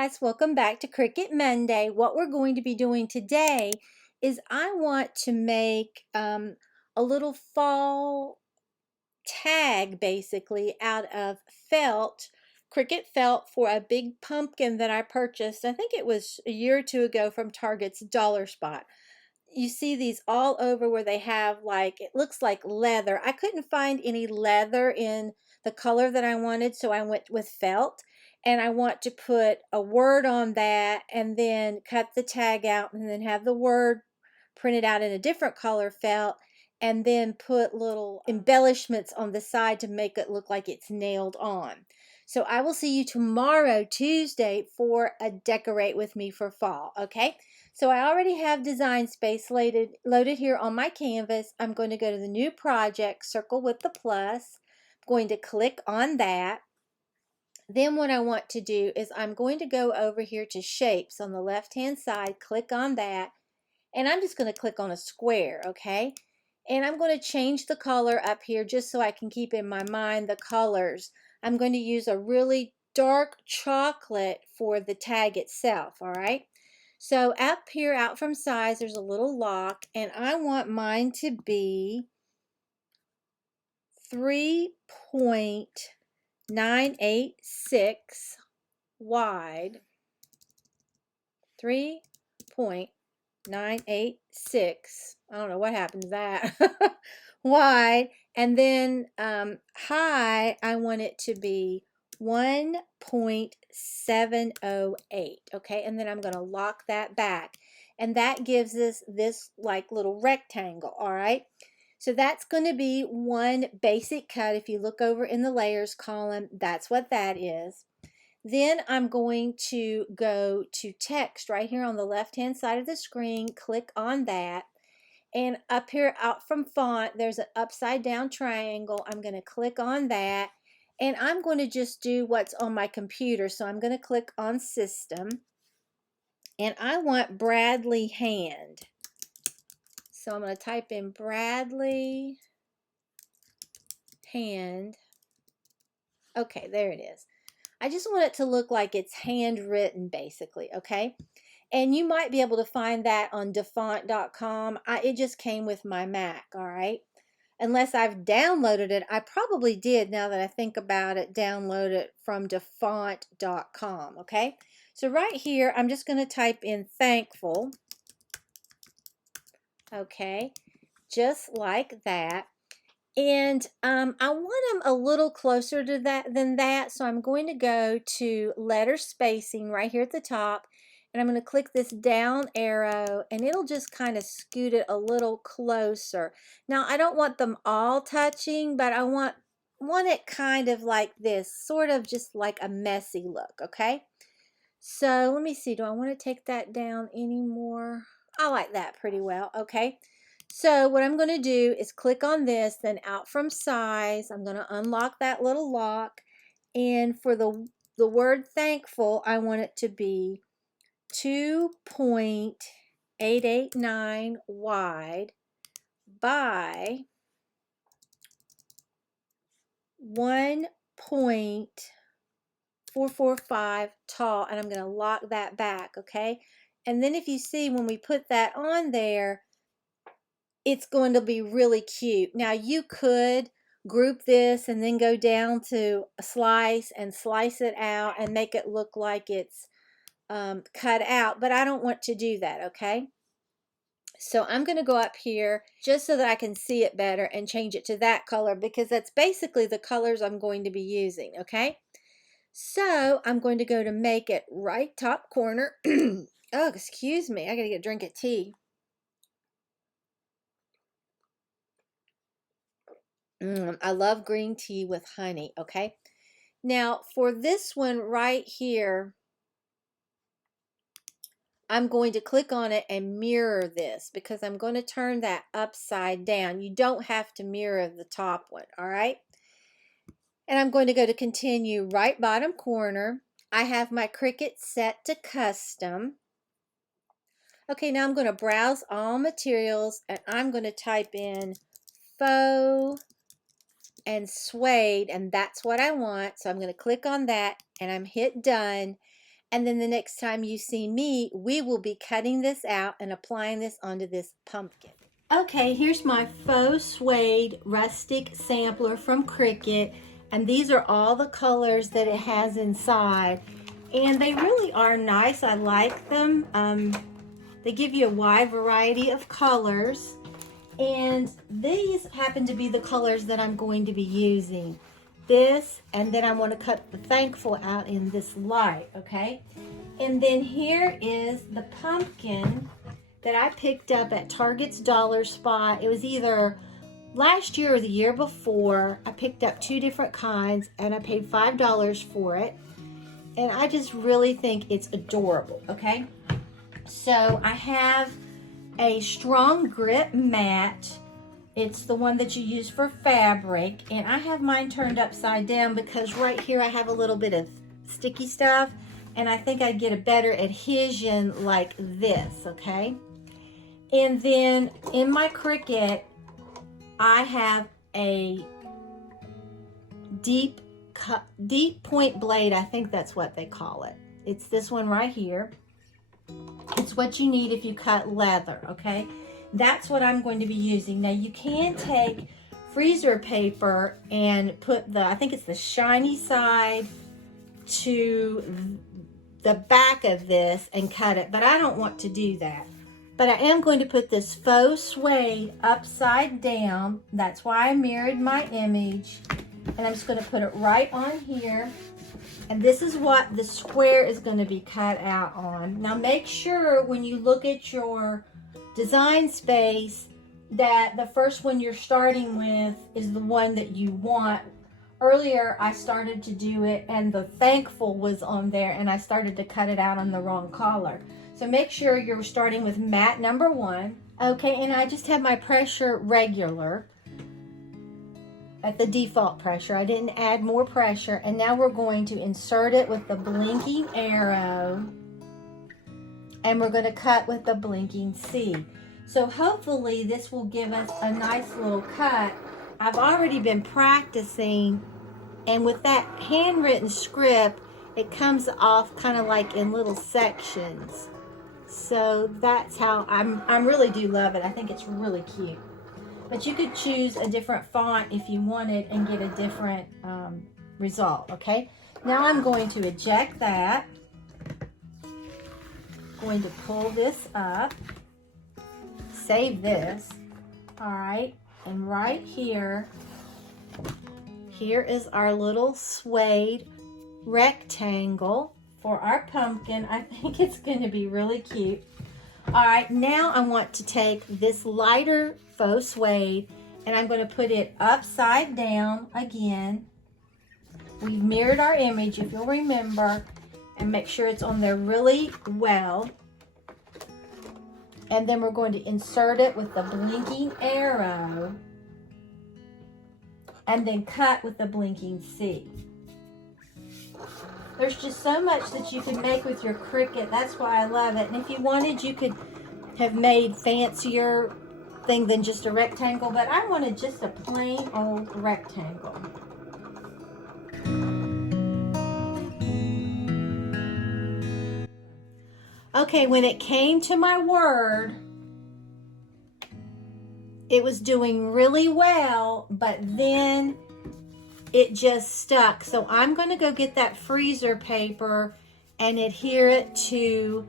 guys, welcome back to Cricut Monday. What we're going to be doing today is I want to make a little fall tag basically out of felt, Cricut felt for a big pumpkin that I purchased. I think it was a year or two ago from Target's Dollar Spot. You see these all over where they have like, it looks like leather. I couldn't find any leather in the color that I wanted, so I went with felt. And I want to put a word on that and then cut the tag out and then have the word printed out in a different color felt and then put little embellishments on the side to make it look like it's nailed on. So I will see you tomorrow, Tuesday, for a decorate with me for fall, okay? So I already have Design Space loaded here on my canvas. I'm going to go to the new project, circle with the plus. I'm going to click on that. Then what I want to do is I'm going to go over here to shapes on the left hand side, click on that, and I'm just going to click on a square, okay? And I'm going to change the color up here just so I can keep in my mind the colors. I'm going to use a really dark chocolate for the tag itself, all right? So up here, out from size, there's a little lock, and I want mine to be 3.986 wide, 3.986, I don't know what happened to that, wide, and then high, I want it to be 1.708, okay, and then I'm going to lock that back, and that gives us this like little rectangle, all right. So that's going to be one basic cut. If you look over in the layers column, that's what that is. Then I'm going to go to text right here on the left hand side of the screen, click on that, and up here out from font there's an upside down triangle. I'm going to click on that, and I'm going to just do what's on my computer. So I'm going to click on system, and I want Bradley hand. So I'm going to type in Bradley hand. Okay, there it is. I just want it to look like it's handwritten basically, okay? And you might be able to find that on defont.com. It just came with my Mac, all right? Unless I've downloaded it. I probably did, now that I think about it, download it from defont.com, okay? So right here, I'm just going to type in thankful. Okay, just like that. And I want them a little closer to that than that, so I'm going to go to letter spacing right here at the top, and I'm going to click this down arrow, and it'll just kind of scoot it a little closer. Now I don't want them all touching, but I want it kind of like this, sort of just like a messy look, okay? So let me see, do I want to take that down anymore? I like that pretty well, okay? So what I'm going to do is click on this, then out from size, I'm going to unlock that little lock, and for the word thankful, I want it to be 2.889 wide by 1.445 tall, and I'm going to lock that back, okay? And then if you see when we put that on there, it's going to be really cute. Now you could group this and then go down to a slice and slice it out and make it look like it's cut out, but I don't want to do that, okay? So I'm going to go up here just so that I can see it better and change it to that color, because that's basically the colors I'm going to be using, okay? So I'm going to go to make it right top corner. Oh, excuse me, I gotta get a drink of tea. I love green tea with honey, okay? Now, for this one right here, I'm going to click on it and mirror this because I'm going to turn that upside down. You don't have to mirror the top one, all right? And I'm going to go to continue right bottom corner. I have my Cricut set to custom. Okay, now I'm going to browse all materials, and I'm going to type in Faux and Suede, and that's what I want. So I'm going to click on that, and I'm hit done, And then the next time you see me, we will be cutting this out and applying this onto this pumpkin. Okay, here's my Faux Suede Rustic sampler from Cricut. And these are all the colors that it has inside. And they really are nice. I like them. They give you a wide variety of colors. And these happen to be the colors that I'm going to be using. This, and then I want to cut the thankful out in this light, okay? And then here is the pumpkin that I picked up at Target's Dollar Spot. It was either last year or the year before. I picked up 2 different kinds and I paid $5 for it. And I just really think it's adorable, okay? So I have a strong grip mat. It's the one that you use for fabric, and I have mine turned upside down because right here I have a little bit of sticky stuff, and I think I'd get a better adhesion like this, okay? And then in my Cricut, I have a deep point blade. I think that's what they call it. It's this one right here. It's what you need if you cut leather, okay? That's what I'm going to be using. Now you can take freezer paper and put the, I think it's the shiny side to the back of this and cut it, but I don't want to do that. But I am going to put this Faux Suede upside down. That's why I mirrored my image. And I'm just going to put it right on here. And this is what the square is going to be cut out on. Now make sure when you look at your design space that the first one you're starting with is the one that you want. Earlier I started to do it and the thankful was on there and I started to cut it out on the wrong color. So make sure you're starting with mat number 1. Okay, and I just have my pressure regular at the default pressure. I didn't add more pressure. And now we're going to insert it with the blinking arrow. And we're going to cut with the blinking C. So hopefully this will give us a nice little cut. I've already been practicing. And with that handwritten script, it comes off kind of like in little sections. So that's how I really do love it. I think it's really cute. But you could choose a different font if you wanted and get a different result, okay? Now I'm going to eject that. Going to pull this up. Save this. All right, and right here, here is our little suede rectangle for our pumpkin. I think it's going to be really cute. All right, now I want to take this lighter Faux Suede and I'm going to put it upside down again. We've mirrored our image, if you'll remember, and make sure it's on there really well. And then we're going to insert it with the blinking arrow and then cut with the blinking C. There's just so much that you can make with your Cricut. That's why I love it. And if you wanted, you could have made fancier thing than just a rectangle, but I wanted just a plain old rectangle. Okay, when it came to my word, it was doing really well, but then it just stuck. So I'm going to go get that freezer paper and adhere it to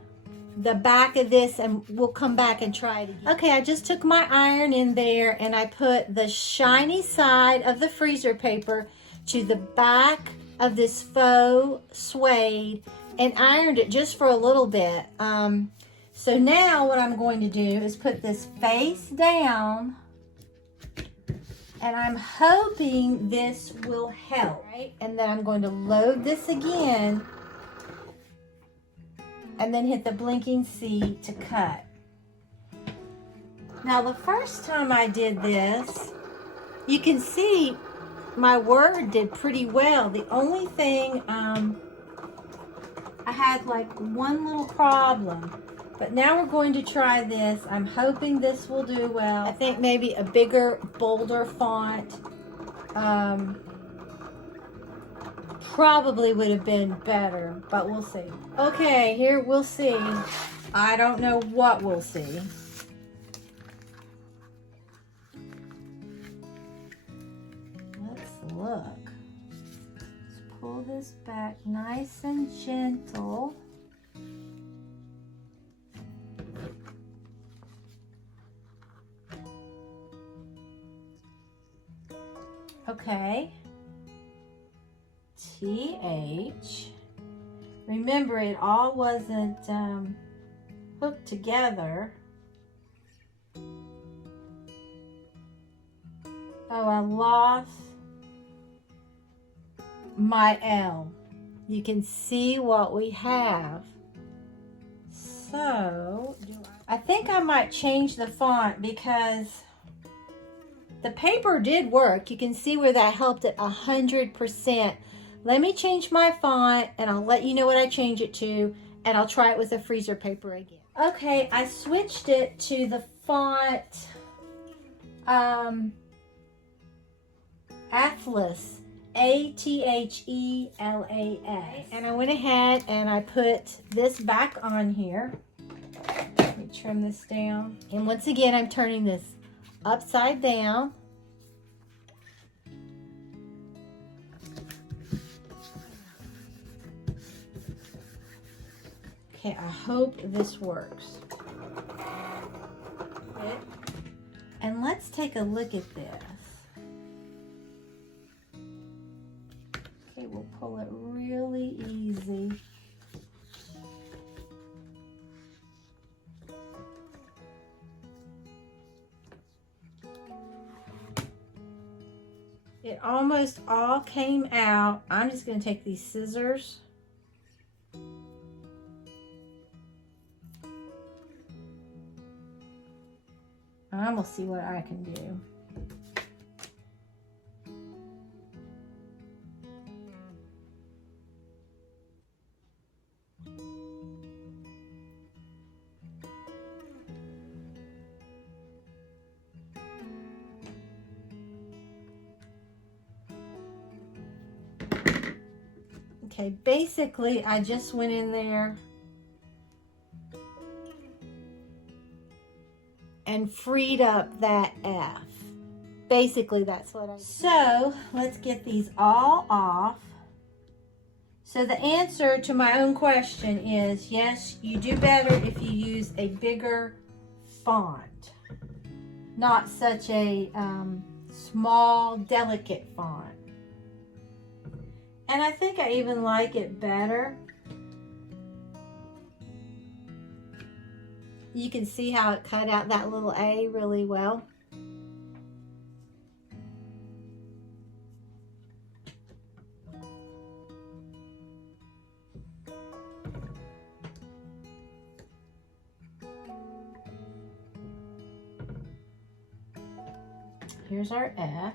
the back of this and we'll come back and try it again. Okay, I just took my iron in there and I put the shiny side of the freezer paper to the back of this Faux Suede and ironed it just for a little bit. So now what I'm going to do is put this face down and I'm hoping this will help. Right? And then I'm going to load this again and then hit the blinking C to cut. Now the first time I did this, you can see my word did pretty well. The only thing, I had like one little problem. But now we're going to try this. I'm hoping this will do well. I think maybe a bigger, bolder font probably would have been better, but we'll see. Okay, here we'll see. I don't know what we'll see. Let's look. Let's pull this back nice and gentle. Okay. TH. Remember, it all wasn't hooked together. Oh, I lost my L. You can see what we have. So, I think I might change the font because the paper did work. You can see where that helped it 100%. Let me change my font and I'll let you know what I change it to, and I'll try it with the freezer paper again. Okay, I switched it to the font Atlas, Athlelas. And I went ahead and I put this back on here. Let me trim this down. And once again, I'm turning this upside down. Okay, I hope this works. And let's take a look at this. Okay, we'll pull it really easy. It almost all came out. I'm just going to take these scissors. I'm going to see what I can do. Okay, basically I just went in there and freed up that F. Basically that's what I did. So let's get these all off. So the answer to my own question is yes, you do better if you use a bigger font, not such a small, delicate font. And I think I even like it better. You can see how it cut out that little A really well. Here's our F.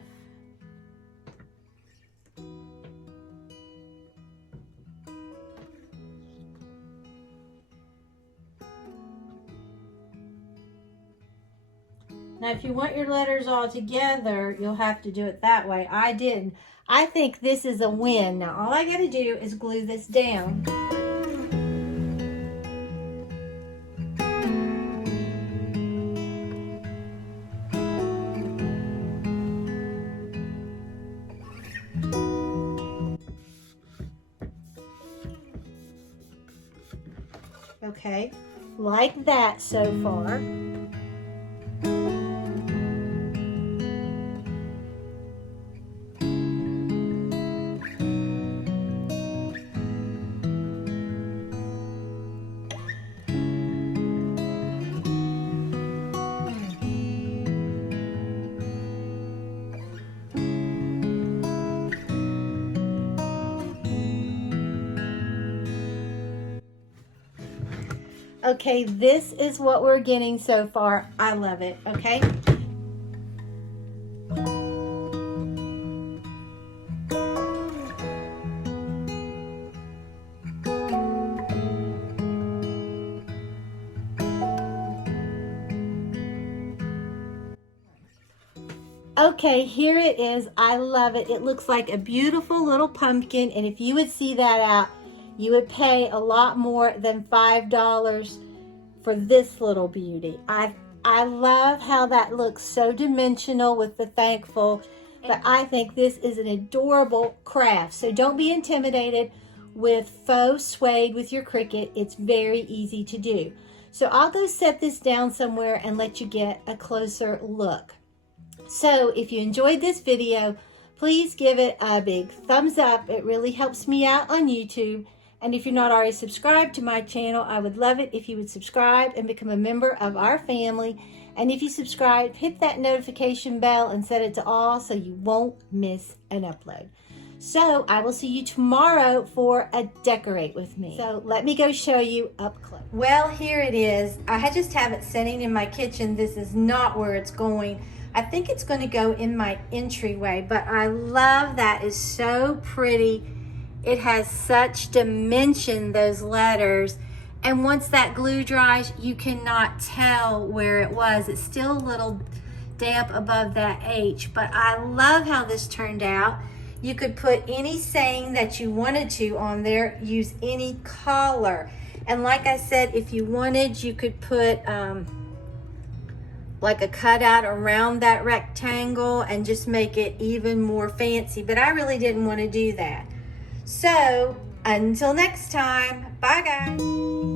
Now, if you want your letters all together, you'll have to do it that way. I didn't. I think this is a win. Now, all I got to do is glue this down. Okay, like that so far. Okay, this is what we're getting so far. I love it, okay? Okay, here it is. I love it. It looks like a beautiful little pumpkin, and if you would see that out, you would pay a lot more than $5 for this little beauty. I love how that looks so dimensional with the thankful, but I think this is an adorable craft. So don't be intimidated with faux suede with your Cricut. It's very easy to do. So I'll go set this down somewhere and let you get a closer look. So if you enjoyed this video, please give it a big thumbs up. It really helps me out on YouTube. And if you're not already subscribed to my channel, I would love it if you would subscribe and become a member of our family. And if you subscribe, hit that notification bell and set it to all so you won't miss an upload. So I will see you tomorrow for a decorate with me. So let me go show you up close. Well, here it is. I just have it sitting in my kitchen. This is not where it's going. I think it's going to go in my entryway, but I love that. It's so pretty. It has such dimension, those letters. And once that glue dries, you cannot tell where it was. It's still a little damp above that H, but I love how this turned out. You could put any saying that you wanted to on there, use any color. And like I said, if you wanted, you could put like a cutout around that rectangle and just make it even more fancy, but I really didn't want to do that. So until next time, bye guys.